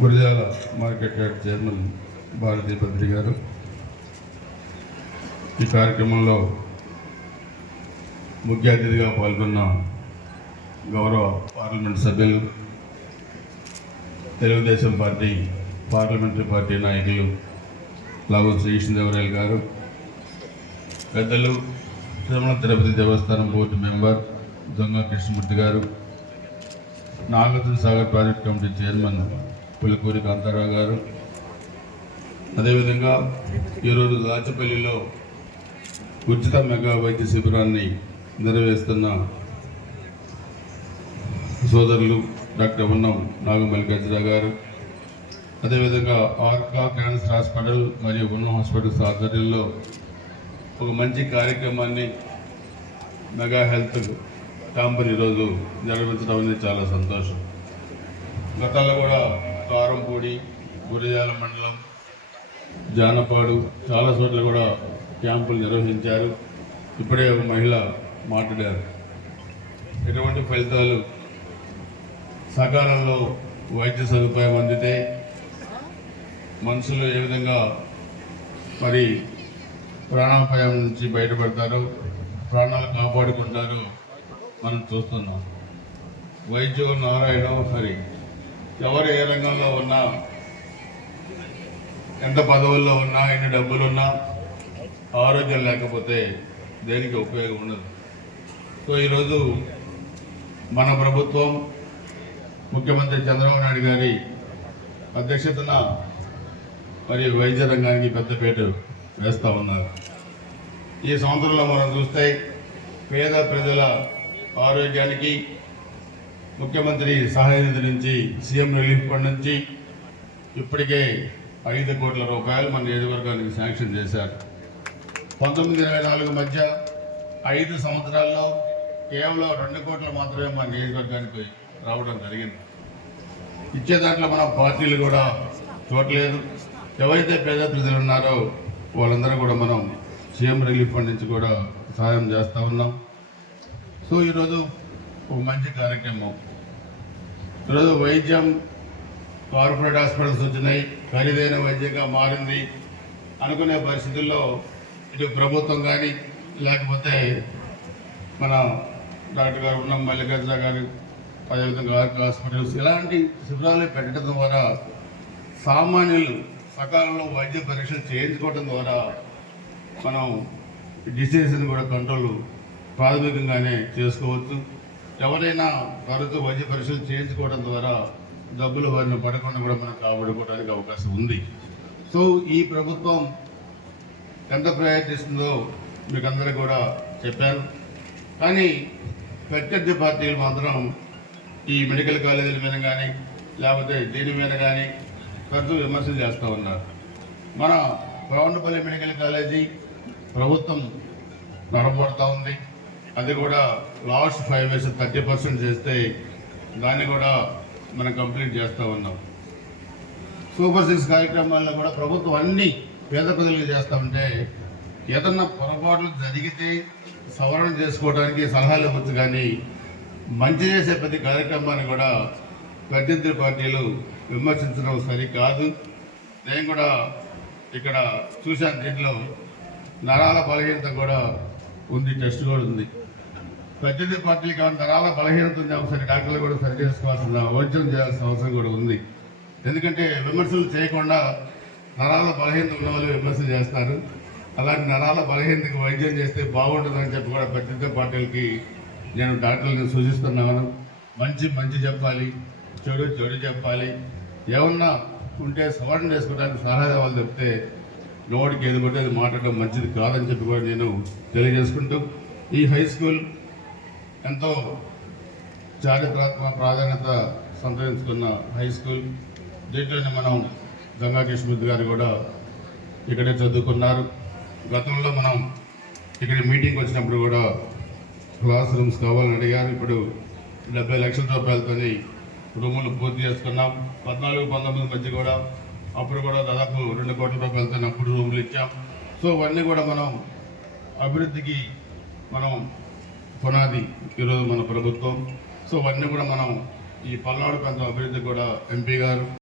Gurajala market yard chairman Bharathi Bhadri garu. ఈ కార్యక్రమంలో ముఖ్య అతిథిగా పాల్గొన్న గౌరవ పార్లమెంట్ సభ్యులు తెలుగుదేశం పార్టీ పార్లమెంటరీ పార్టీ నాయకులు లావు శ్రీకృష్ణదేవరాయలు గారు పెద్దలు తిరుమల తిరుపతి దేవస్థానం board member Donga Krishnamurthy garu Nagarjuna Sagar project committee chairman Pulikuri Kantharao garu. అదేవిధంగా ఈరోజు దాచపల్లిలో ఉచిత మెగా వైద్య శిబిరాన్ని నిర్వహిస్తున్న సోదరులు డాక్టర్ ఉన్నం నాగమల్లికార్జున గారు. అదేవిధంగా ఆర్కా క్యాన్సర్ హాస్పిటల్ మరియు ఉన్నం హాస్పిటల్స్ ఆధ్వర్యంలో ఒక మంచి కార్యక్రమాన్ని మెగా హెల్త్ క్యాంపుని ఈరోజు నిర్వహించడం అనేది చాలా సంతోషం. గతంలో కూడా కారంపూడి గురజాల మండలం జానపాడు చాలా చోట్ల కూడా క్యాంపులు నిర్వహించారు. ఇప్పుడే ఒక మహిళ మాట్లాడారు. ఎటువంటి ఫలితాలు సకాలంలో వైద్య సదుపాయం అందితే మనుషులు ఏ విధంగా మరి ప్రాణాపాయం నుంచి బయటపడతారో ప్రాణాలు కాపాడుకుంటారో మనం చూస్తున్నాం. వైద్యుడు నారాయణ హరి. ఎవరు ఏ రంగంలో ఉన్నా ఎంత పదవుల్లో ఉన్నా ఎన్ని డబ్బులున్నా ఆరోగ్యం లేకపోతే దేనికి ఉపయోగం ఉండదు. సో ఈరోజు మన ప్రభుత్వం ముఖ్యమంత్రి చంద్రబాబు నాయుడు గారి అధ్యక్షతన మరి వైద్య రంగానికి పెద్దపేట వేస్తూ ఉన్నారు. ఈ సంవత్సరంలో మనం చూస్తే పేద ప్రజల ఆరోగ్యానికి ముఖ్యమంత్రి సహాయ నిధి నుంచి సీఎం రిలీఫ్ ఫండ్ నుంచి ఇప్పటికే ఐదు కోట్ల రూపాయలు మన నియోజకవర్గానికి శాంక్షన్ చేశారు. పంతొమ్మిది ఇరవై నాలుగు మధ్య ఐదు సంవత్సరాల్లో కేవలం రెండు కోట్లు మాత్రమే మన నియోజకవర్గానికి రావడం జరిగింది. ఇచ్చే దాంట్లో మన పార్టీలు కూడా చూడలేదు. ఎవరైతే పేద ప్రజలు ఉన్నారో వాళ్ళందరూ కూడా మనం సీఎం రిలీఫ్ ఫండ్ నుంచి కూడా సహాయం చేస్తూ ఉన్నాం. సో ఈరోజు ఒక మంచి కార్యక్రమం. ఈరోజు వైద్యం కార్పొరేట్ హాస్పిటల్స్ వచ్చినాయి. ఖరీదైన వైద్యంగా మారింది. అనుకునే పరిస్థితుల్లో ఇటు ప్రభుత్వం కానీ లేకపోతే మన డాక్టర్ గారు ఉన్న మల్లికార్జున గారు అదేవిధంగా హాస్పిటల్స్ ఇలాంటి శిబిరాలు పెట్టడం ద్వారా సామాన్యులు సకాలంలో వైద్య పరీక్షలు చేయించుకోవడం ద్వారా మనం డిసీజ్ని కూడా కంట్రోల్ ప్రాథమికంగానే చేసుకోవచ్చు. ఎవరైనా తరచు వైద్య పరీక్షలు చేయించుకోవడం ద్వారా డబ్బులు వారిని పడకుండా కూడా మనం కాపాడుకోవడానికి అవకాశం ఉంది. సో ఈ ప్రభుత్వం ఎంత ప్రయత్నిస్తుందో మీకు అందరికీ కూడా చెప్పాను కానీ ప్రత్యర్థి పార్టీలు మాత్రం ఈ మెడికల్ కాలేజీల మీద కానీ లేకపోతే దీని మీద కానీ తరచూ విమర్శలు చేస్తూ ఉన్నారు. మన పవన్పల్లి మెడికల్ కాలేజీ ప్రభుత్వం నడపడుతూ ఉంది. అది కూడా last five years thirty percent చేస్తే దాన్ని కూడా మనం కంప్లీట్ చేస్తూ ఉన్నాం. సూపర్ సిక్స్ కార్యక్రమాల్లో కూడా ప్రభుత్వం అన్ని పేద ప్రజలకు చేస్తూ ఉంటే ఏదన్నా పొరపాట్లు జరిగితే సవరణ చేసుకోవడానికి సలహాలు ఇవ్వచ్చు కానీ మంచి చేసే ప్రతి కార్యక్రమాన్ని కూడా ప్రత్యర్థి పార్టీలు విమర్శించడం సరికాదు. నేను కూడా ఇక్కడ చూశాను దీంట్లో నరాల బలహీనత కూడా ఉంది టెస్ట్ కూడా ఉంది. పెద్దది పార్టీ ఏమైనా నరాల బలహీనత ఉంది ఒకసారి డాక్టర్లు కూడా సరి చేసుకోవాల్సిన వైద్యం చేయాల్సిన అవసరం కూడా ఉంది. ఎందుకంటే విమర్శలు చేయకుండా నరాల బలహీనత ఉన్న వాళ్ళు విమర్శలు చేస్తారు. అలాంటి నరాల బలహీనతకి వైద్యం చేస్తే బాగుంటుందని చెప్పి కూడా పెద్ద పార్టీలకి నేను డాక్టర్లను సూచిస్తున్నాను. మంచి మంచి చెప్పాలి చెడు చెడు చెప్పాలి. ఏమన్నా ఉంటే సవరణ చేసుకోవడానికి సలహా వాళ్ళు చెప్తే నోటికి ఏది అది మాట్లాడడం మంచిది కాదని చెప్పి కూడా నేను తెలియజేసుకుంటూ ఈ హై స్కూల్ ఎంతో చారిత్రాత్మక ప్రాధాన్యత సంతరించుకున్న హై స్కూల్ దీంట్లోనే మనం గంగా కృష్ణమూర్తి గారు కూడా ఇక్కడే చదువుకున్నారు. గతంలో మనం ఇక్కడ మీటింగ్ వచ్చినప్పుడు కూడా క్లాస్ రూమ్స్ కావాలని అడిగారు. ఇప్పుడు డెబ్బై లక్షల రూపాయలతోని రూములు పూర్తి చేసుకున్నాం. పద్నాలుగు పంతొమ్మిది మధ్య కూడా అప్పుడు కూడా దాదాపు రెండు కోట్ల రూపాయలతో అప్పుడు రూములు ఇచ్చాం. సో ఇవన్నీ కూడా మనం అభివృద్ధికి మనం పునాది ఈరోజు మన ప్రభుత్వం. సో అవన్నీ కూడా మనం ఈ పల్నాడు ప్రాంతం అభివృద్ధి కూడా ఎంపీ గారు